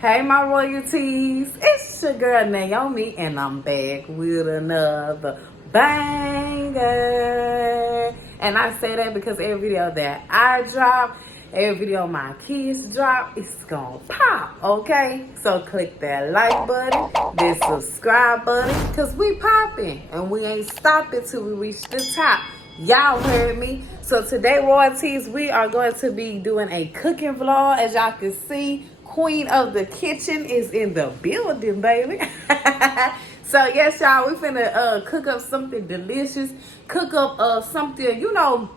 Hey my royalties, it's your girl Naiome and I'm back with another banger. And I say that because every video that I drop, every video my kids drop, it's gonna pop, okay? So click that like button, that subscribe button, cause we popping and we ain't stopping till we reach the top. Y'all heard me. So today, royalties, we are going to be doing a cooking vlog. As y'all can see, Queen of the Kitchen is in the building, baby. So yes, y'all, we finna cook up something delicious. Cook up something,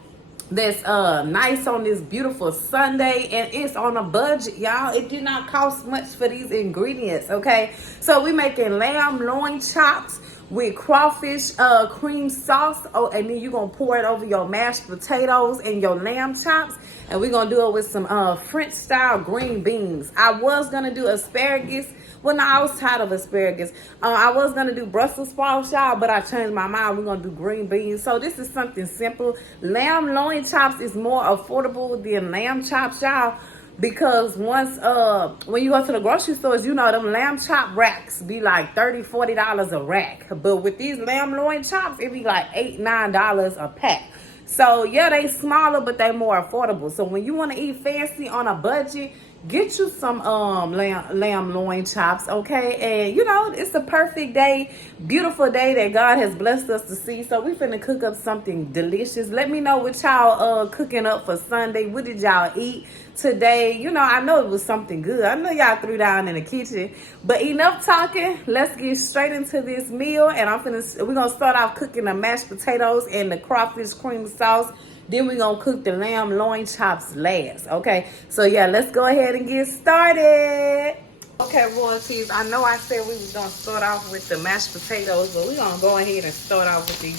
that's nice on this beautiful Sunday, and it's on a budget, y'all. It did not cost much for these ingredients, okay? So we making lamb loin chops with crawfish cream sauce. Oh, and then you're gonna pour it over your mashed potatoes and your lamb chops, and we're gonna do it with some French style green beans. I was gonna do asparagus. Well, no, I was tired of asparagus. I was gonna do Brussels sprouts, y'all, but I changed my mind. We're gonna do green beans. So this is something simple. Lamb loin chops is more affordable than lamb chops, y'all, because once when you go to the grocery stores, them lamb chop racks be like $30-$40 a rack, but with these lamb loin chops, it be like $8-9 a pack. So yeah, they smaller, but they more affordable. So when you want to eat fancy on a budget, get you some lamb loin chops, okay? And it's the perfect day, beautiful day that God has blessed us to see. So we finna cook up something delicious. Let me know what y'all cooking up for Sunday. What did y'all eat today? I know it was something good. I know y'all threw down in the kitchen. But enough talking. Let's get straight into this meal. And we're gonna start off cooking the mashed potatoes and the crawfish cream sauce. Then we're going to cook the lamb loin chops last, okay? So, yeah, let's go ahead and get started. Okay, royalties, I know I said we was going to start off with the mashed potatoes, but we're going to go ahead and start off with the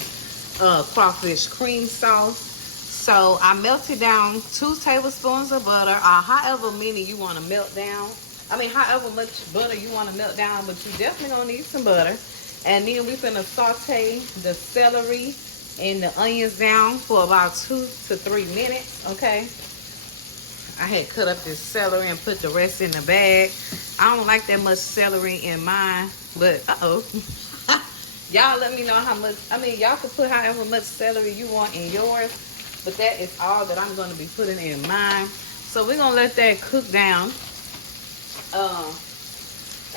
crawfish cream sauce. So, I melted down 2 tablespoons of butter, or however many you want to melt down. However much butter you want to melt down, but you definitely going to need some butter. And then we're going to saute the celery and the onions down for about 2 to 3 minutes, okay? I had cut up this celery and put the rest in the bag. I don't like that much celery in mine, but y'all let me know how much. Y'all can put however much celery you want in yours, but that is all that I'm going to be putting in mine. So we're going to let that cook down.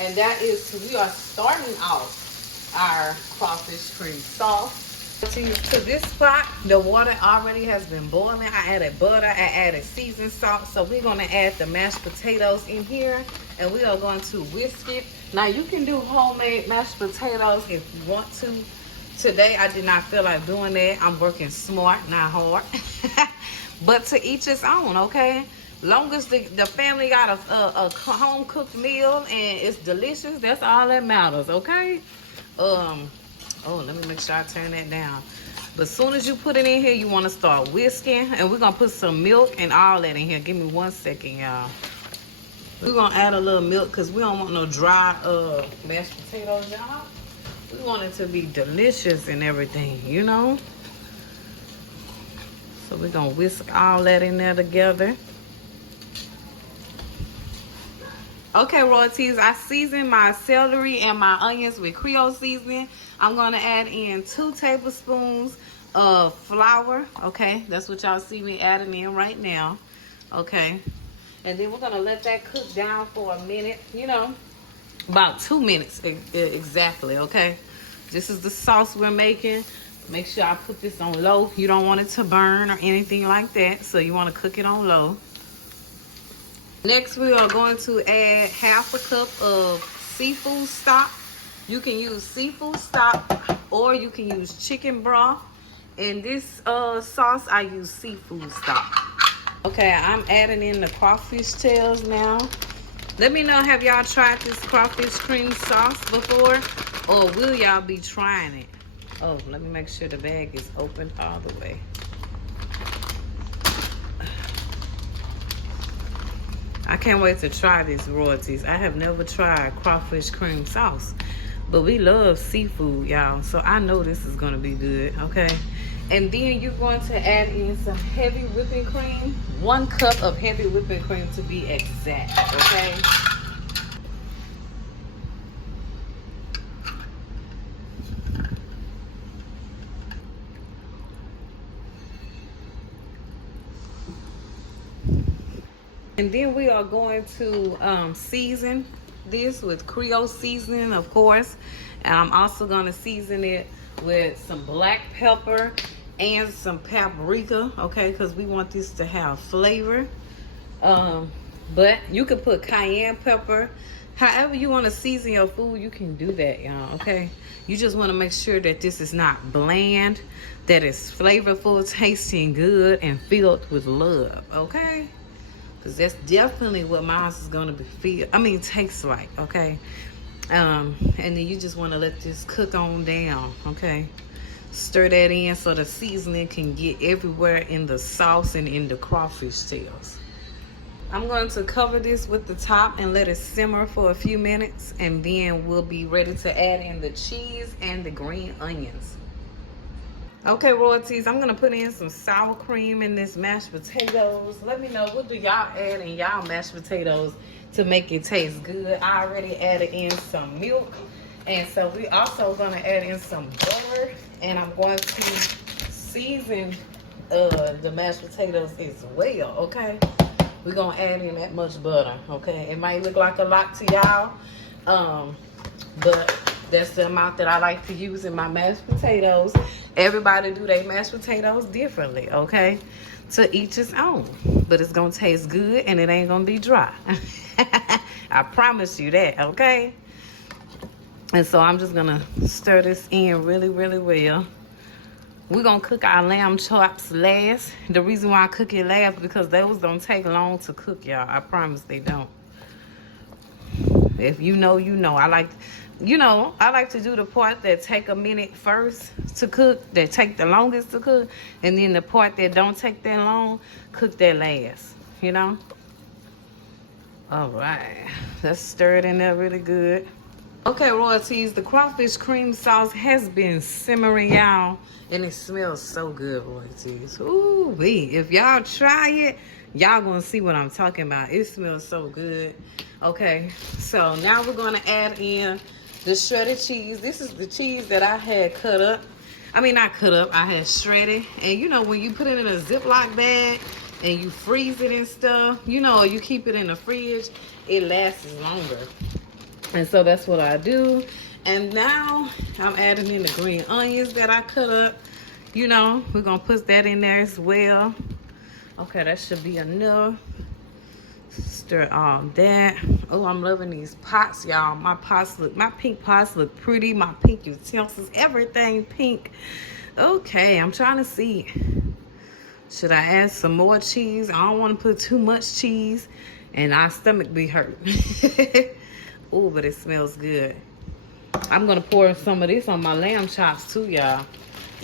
And we are starting off our crawfish cream sauce. To this spot, the water already has been boiling. I added butter, I added seasoned salt. So we're going to add the mashed potatoes in here, and we are going to whisk it. Now you can do homemade mashed potatoes if you want to. Today I did not feel like doing that. I'm working smart, not hard. But to each its own, okay? Long as the family got a home cooked meal and it's delicious, that's all that matters, okay? Oh, let me make sure I turn that down. But as soon as you put it in here, you want to start whisking. And we're going to put some milk and all that in here. Give me 1 second, y'all. We're going to add a little milk because we don't want no dry mashed potatoes, y'all. We want it to be delicious and everything, So we're going to whisk all that in there together. Okay, royalties, I seasoned my celery and my onions with Creole seasoning. I'm going to add in 2 tablespoons of flour. Okay, that's what y'all see me adding in right now. Okay, and then we're going to let that cook down for a minute, about 2 minutes exactly, okay? This is the sauce we're making. Make sure I put this on low. You don't want it to burn or anything like that, so you want to cook it on low. Next, we are going to add 1/2 cup of seafood stock. You can use seafood stock or you can use chicken broth. In this sauce, I use seafood stock. Okay, I'm adding in the crawfish tails now. Let me know, have y'all tried this crawfish cream sauce before? Or will y'all be trying it? Oh, let me make sure the bag is open all the way. I can't wait to try this, royalties. I have never tried crawfish cream sauce, but we love seafood, y'all. So I know this is gonna be good, okay? And then you're going to add in some heavy whipping cream. 1 cup of heavy whipping cream to be exact, okay? And then we are going to season this with Creole seasoning, of course. And I'm also going to season it with some black pepper and some paprika, okay? Because we want this to have flavor. But you could put cayenne pepper. However you want to season your food, you can do that, y'all, okay? You just want to make sure that this is not bland, that it's flavorful, tasting good, and filled with love, okay? Because that's definitely what mine is going to be taste like, okay? And then you just want to let this cook on down, okay? Stir that in so the seasoning can get everywhere in the sauce and in the crawfish tails. I'm going to cover this with the top and let it simmer for a few minutes, and then we'll be ready to add in the cheese and the green onions. Okay, royalties, I'm going to put in some sour cream in this mashed potatoes. Let me know, what do y'all add in y'all mashed potatoes to make it taste good? I already added in some milk, and so we also going to add in some butter, and I'm going to season the mashed potatoes as well, okay? We're going to add in that much butter, okay? It might look like a lot to y'all, but that's the amount that I like to use in my mashed potatoes. Everybody do their mashed potatoes differently, okay? To each his own. But it's going to taste good, and it ain't going to be dry. I promise you that, okay? And so I'm just going to stir this in really, really well. We're going to cook our lamb chops last. The reason why I cook it last because those don't take long to cook, y'all. I promise they don't. If you know, you know. I like to do the part that take a minute first to cook, that take the longest to cook, and then the part that don't take that long, cook that last, you know? All right. Let's stir it in there really good. Okay, royalties, the crawfish cream sauce has been simmering, y'all, and it smells so good, royalties. Ooh-wee. If y'all try it, y'all gonna see what I'm talking about. It smells so good. Okay, so now we're gonna add in the shredded cheese. This is the cheese that I had cut up. I mean, not cut up, I had shredded. And you know, when you put it in a Ziploc bag and you freeze it and stuff, you know, or you keep it in the fridge, it lasts longer. And so that's what I do. And now I'm adding in the green onions that I cut up. You know, we're going to put that in there as well. Okay, that should be enough. Stir all that. Oh, I'm loving these pots, y'all. My pink pots look pretty. My pink utensils, everything pink. Okay, I'm trying to see. Should I add some more cheese? I don't want to put too much cheese and our stomach be hurt. Oh, but it smells good. I'm going to pour some of this on my lamb chops too, y'all.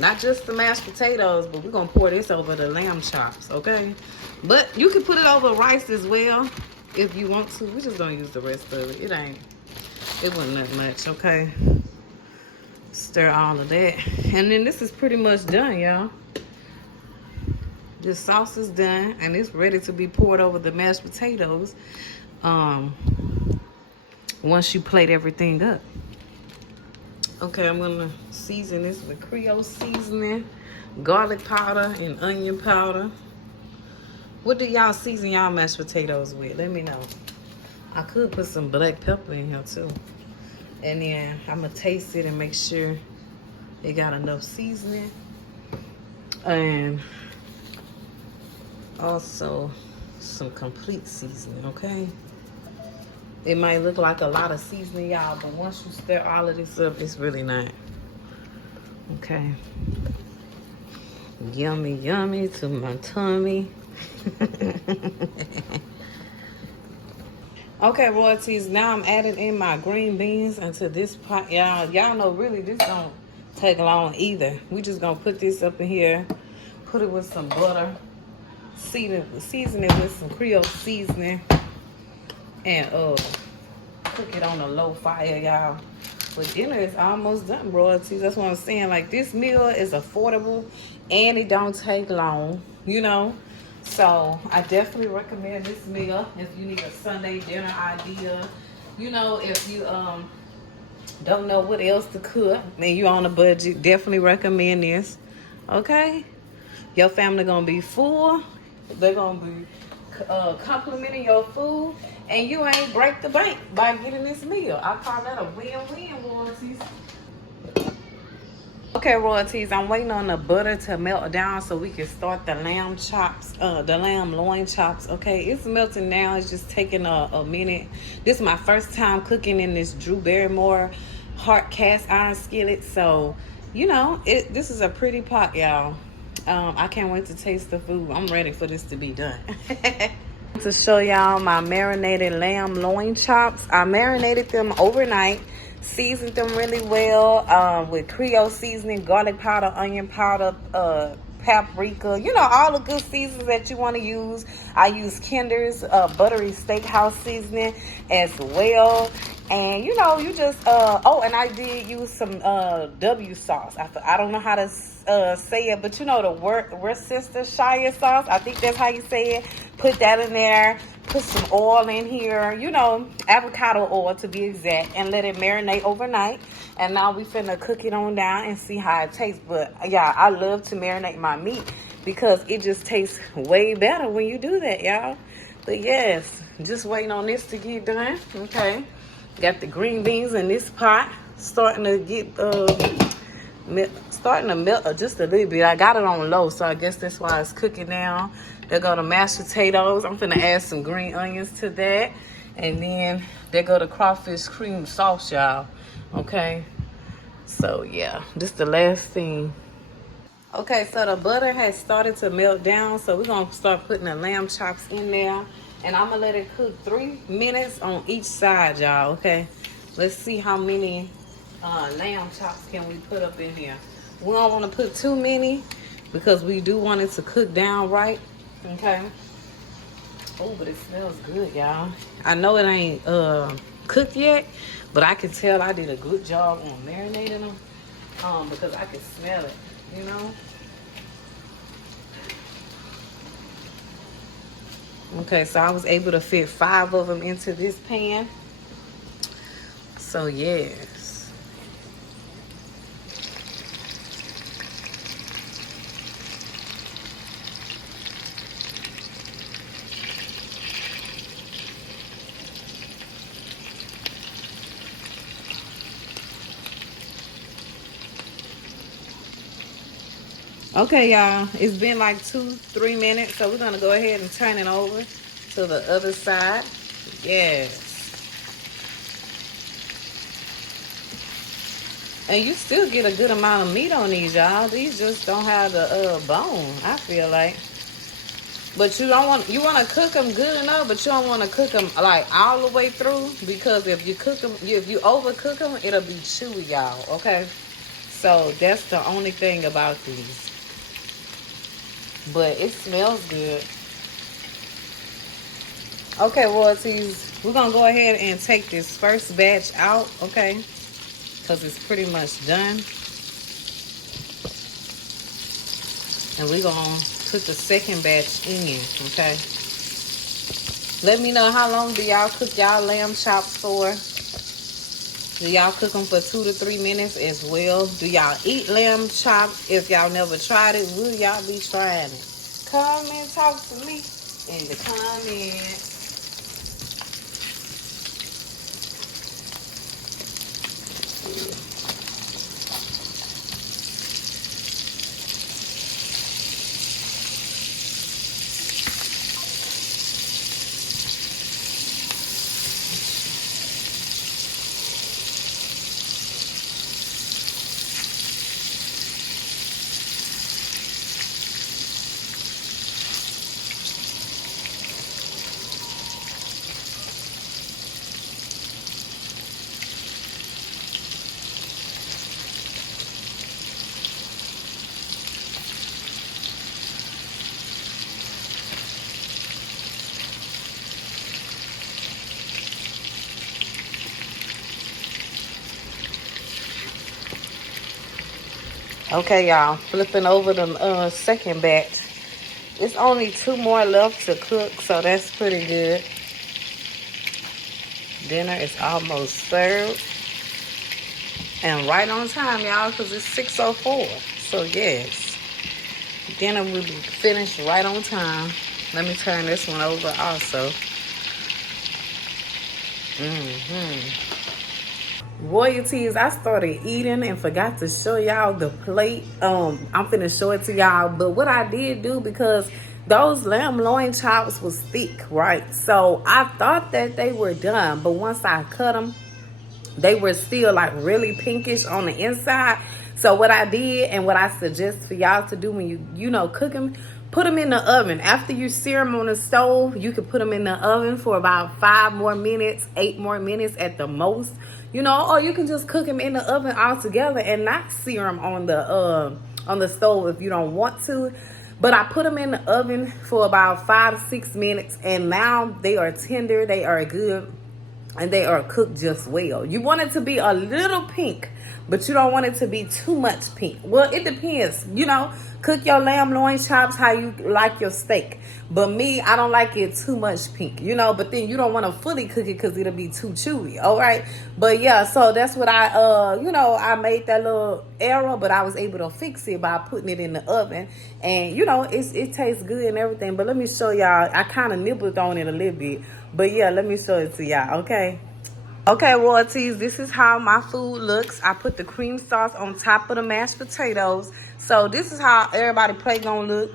Not just the mashed potatoes, but we're going to pour this over the lamb chops, okay? But you can put it over rice as well if you want to. We're just going to use the rest of it. It wasn't that much, okay? Stir all of that. And then this is pretty much done, y'all. This sauce is done, and it's ready to be poured over the mashed potatoes. Once you plate everything up. Okay, I'm gonna season this with Creole seasoning, garlic powder, and onion powder. What do y'all season y'all mashed potatoes with? Let me know. I could put some black pepper in here too. And then I'm gonna taste it and make sure it got enough seasoning. And also some complete seasoning, okay? It might look like a lot of seasoning, y'all, but once you stir all of this up, it's really not. Okay. Yummy, yummy to my tummy. Okay, royalties, now I'm adding in my green beans into this pot. Y'all know really this don't take long either. We just gonna put this up in here, put it with some butter, season it with some Creole seasoning, and cook it on a low fire, y'all. But dinner is almost done, royalties. That's what I'm saying. Like, this meal is affordable and it don't take long, you know. So I definitely recommend this meal if you need a Sunday dinner idea. You know, if you don't know what else to cook and you on a budget, definitely recommend this. Okay, your family gonna be full. They're gonna be complimenting your food, and you ain't break the bank by getting this meal. I call that a win-win, royalties. Okay, royalties, I'm waiting on the butter to melt down so we can start the lamb chops, the lamb loin chops. Okay, it's melting now. It's just taking a minute. This is my first time cooking in this Drew Barrymore heart cast iron skillet. So, you know, this is a pretty pot, y'all. I can't wait to taste the food. I'm ready for this to be done. To show y'all my marinated lamb loin chops. I marinated them overnight, seasoned them really well with Creole seasoning, garlic powder, onion powder, paprika, you know, all the good seasons that you want to use. I use Kinder's buttery steakhouse seasoning as well. And you know, you just oh, and I did use some W sauce. I don't know how to say it, but you know, the Worcestershire sauce, I think that's how you say it. Put that in there, put some oil in here, you know, avocado oil to be exact, and let it marinate overnight. And now we finna cook it on down and see how it tastes. But yeah, I love to marinate my meat because it just tastes way better when you do that, y'all. But yes, just waiting on this to get done. Okay, got the green beans in this pot, starting to get starting to melt just a little bit. I got it on low, so I guess that's why it's cooking now. There go the mashed potatoes. I'm finna add some green onions to that. And then there go the crawfish cream sauce, y'all. Okay, so yeah, this the last thing. Okay, so the butter has started to melt down, so we're gonna start putting the lamb chops in there, and I'm gonna let it cook 3 minutes on each side, y'all. Okay, let's see how many lamb chops can we put up in here. We don't want to put too many because we do want it to cook down right. Okay. Oh, but it smells good, y'all. I know it ain't cooked yet, but I can tell I did a good job on marinating them because I can smell it, you know. Okay, so I was able to fit 5 of them into this pan. So yes. Okay, y'all, it's been like 2-3 minutes, so we're gonna go ahead and turn it over to the other side. Yes. And you still get a good amount of meat on these, y'all. These just don't have the bone, I feel like. But you want to cook them good enough, but you don't want to cook them like all the way through, because if you cook them, if you overcook them, it'll be chewy, y'all. Okay, so that's the only thing about these. But it smells good. Okay, royalties, we're gonna go ahead and take this first batch out, okay, because it's pretty much done. And we're gonna put the second batch in, okay. Let me know, how long do y'all cook y'all lamb chops for? Do y'all cook them for 2 to 3 minutes as well? Do y'all eat lamb chops? If y'all never tried it, will y'all be trying it? Come and talk to me in the comments. Okay, y'all, flipping over the second batch. It's only 2 more left to cook, so that's pretty good. Dinner is almost served. And right on time, y'all, because it's 6:04. So, yes, dinner will be finished right on time. Let me turn this one over also. Royalties, I started eating and forgot to show y'all the plate. I'm finna show it to y'all. But what I did do, because those lamb loin chops was thick, right? So I thought that they were done, but once I cut them, they were still like really pinkish on the inside. So what I did, and what I suggest for y'all to do when you know cook them, put them in the oven. After you sear them on the stove, you can put them in the oven for about 5 more minutes, 8 more minutes at the most, you know. Or you can just cook them in the oven all together and not sear them on the stove if you don't want to. But I put them in the oven for about 5 to 6 minutes, and now they are tender, they are good, and they are cooked just well. You want it to be a little pink, but you don't want it to be too much pink. Well, it depends, you know. Cook your lamb loin chops how you like your steak. But me, I don't like it too much pink, you know. But then you don't want to fully cook it because it'll be too chewy, all right? But yeah, so that's what I, you know, I made that little error, but I was able to fix it by putting it in the oven. And, you know, it tastes good and everything. But let me show y'all. I kind of nibbled on it a little bit. But yeah, let me show it to y'all, okay? Okay, royalties, this is how my food looks. I put the cream sauce on top of the mashed potatoes. So this is how everybody plate gonna look.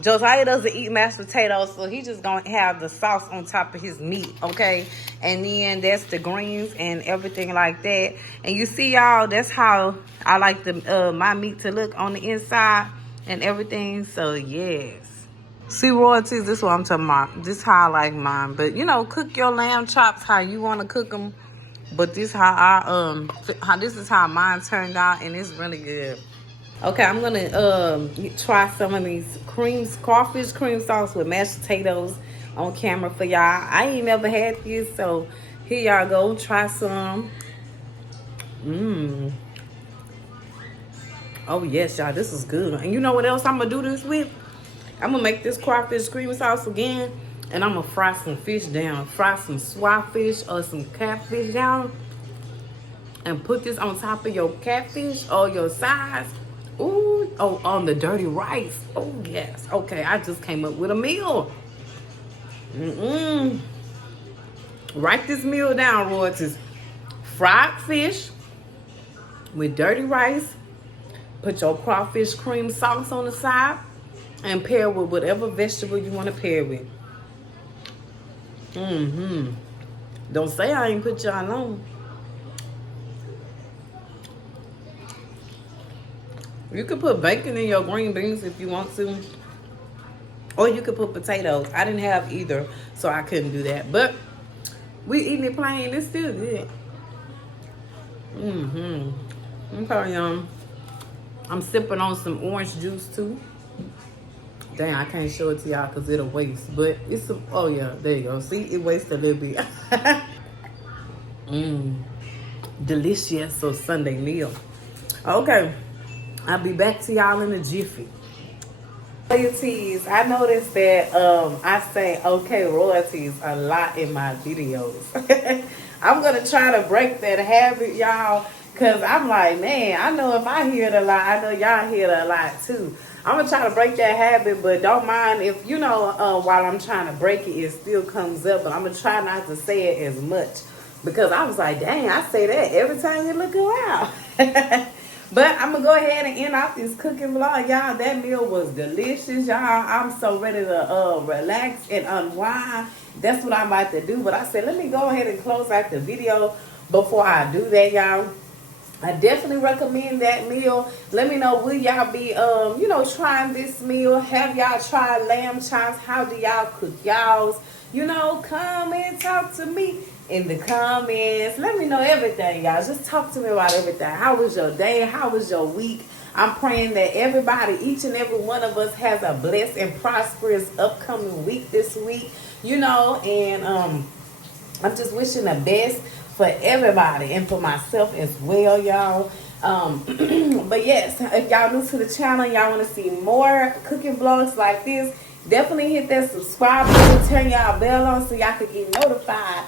Josiah doesn't eat mashed potatoes, so he just gonna have the sauce on top of his meat, okay? And then that's the greens and everything like that. And you see, y'all, that's how I like the my meat to look on the inside and everything. So yes. See, royalties, this is what I'm talking about. This is how I like mine. But, you know, cook your lamb chops how you want to cook them. But this this is how mine turned out, and it's really good. Okay, I'm going to try some of these crawfish cream sauce with mashed potatoes on camera for y'all. I ain't never had this, so here y'all go. Try some. Oh, yes, y'all. This is good. And you know what else I'm going to do this with? I'm going to make this crawfish cream sauce again, and I'm going to fry some fish down. Fry some swordfish or some catfish down, and put this on top of your catfish or your sides. Ooh, oh, on the dirty rice. Oh, yes. Okay, I just came up with a meal. Write this meal down, royalties. Fried fish with dirty rice. Put your crawfish cream sauce on the side, and pair with whatever vegetable you want to pair with. Don't say I ain't put y'all on. You could put bacon in your green beans if you want to. Or you could put potatoes. I didn't have either, so I couldn't do that. But we eating it plain. It's still good. Okay, y'all. I'm sipping on some orange juice too. Dang, I can't show it to y'all because it'll waste. But it's some, oh yeah, there you go. See, it wastes a little bit. Delicious Sunday meal. Okay, I'll be back to y'all in a jiffy. Royalties, I noticed that I say okay royalties a lot in my videos. I'm gonna try to break that habit, y'all, because I'm like, man, I know if I hear it a lot, I know y'all hear it a lot too. I'm gonna try to break that habit, but don't mind if, you know, while I'm trying to break it, it still comes up. But I'm gonna try not to say it as much, because I was like, dang, I say that every time you're looking around. But I'm gonna go ahead and end off this cooking vlog, y'all. That meal was delicious, y'all. I'm so ready to relax and unwind. That's what I'm about to do. But I said, let me go ahead and close out the video before I do that, y'all. I definitely recommend that meal. Let me know, will y'all be, you know, trying this meal? Have y'all tried lamb chops? How do y'all cook y'all's? You know, come and talk to me in the comments. Let me know everything, y'all. Just talk to me about everything. How was your day? How was your week? I'm praying that everybody, each and every one of us, has a blessed and prosperous upcoming week this week. You know, and I'm just wishing the best for everybody and for myself as well, y'all. But yes, if y'all new to the channel, y'all want to see more cooking vlogs like this, definitely hit that subscribe button, turn y'all bell on so y'all can get notified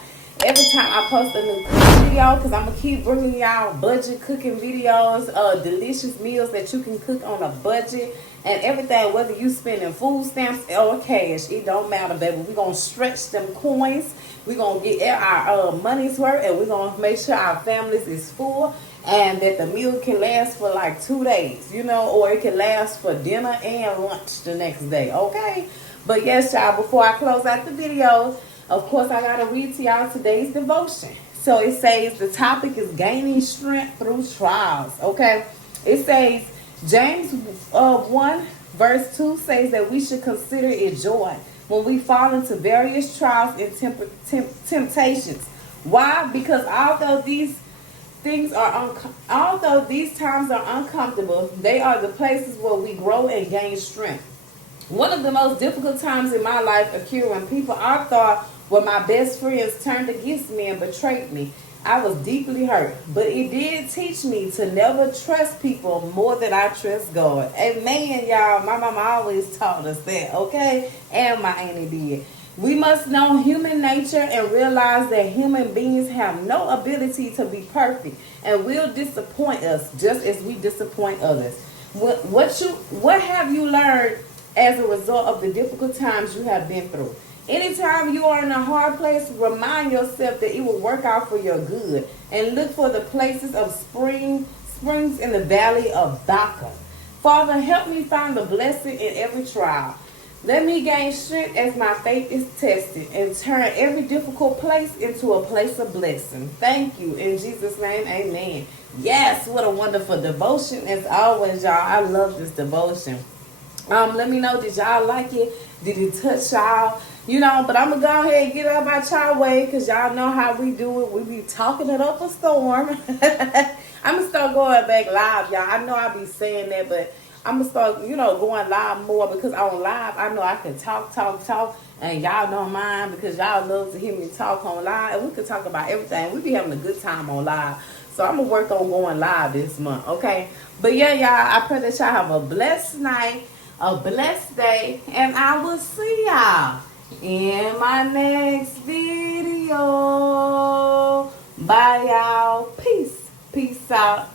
every time I post a new cooking video, because I'm going to keep bringing y'all budget cooking videos, delicious meals that you can cook on a budget and everything, whether you spending food stamps or cash, it don't matter, baby. We're going to stretch them coins. We're going to get our money's worth, and we're going to make sure our families is full and that the meal can last for like 2 days, you know, or it can last for dinner and lunch the next day, okay? But yes, y'all, before I close out the video, of course, I got to read to y'all today's devotion. So it says the topic is gaining strength through trials, okay? It says, James 1 verse 2 says that we should consider it joy when we fall into various trials and temptations. Why? Because although these times are uncomfortable, they are the places where we grow and gain strength. One of the most difficult times in my life occurred when people I thought were my best friends turned against me and betrayed me. I was deeply hurt, but it did teach me to never trust people more than I trust God. Amen, y'all. My mama always taught us that, okay? And my auntie did. We must know human nature and realize that human beings have no ability to be perfect and will disappoint us just as we disappoint others. What have you learned as a result of the difficult times you have been through? Anytime you are in a hard place, remind yourself that it will work out for your good. And look for the places of springs in the valley of Baca. Father, help me find the blessing in every trial. Let me gain strength as my faith is tested and turn every difficult place into a place of blessing. Thank you. In Jesus' name, amen. Yes, what a wonderful devotion as always, y'all. I love this devotion. Let me know, did y'all like it? Did it touch y'all? You know, but I'm going to go ahead and get up out y'all way because y'all know how we do it. We be talking it up a storm. I'm going to start going back live, y'all. I know I be saying that, but I'm going to start, going live more because on live, I know I can talk, and y'all don't mind because y'all love to hear me talk on live, and we can talk about everything. We be having a good time on live. So I'm going to work on going live this month, okay? But yeah, y'all, I pray that y'all have a blessed night, a blessed day, and I will see y'all in my next video. Bye, y'all. Peace. Peace out.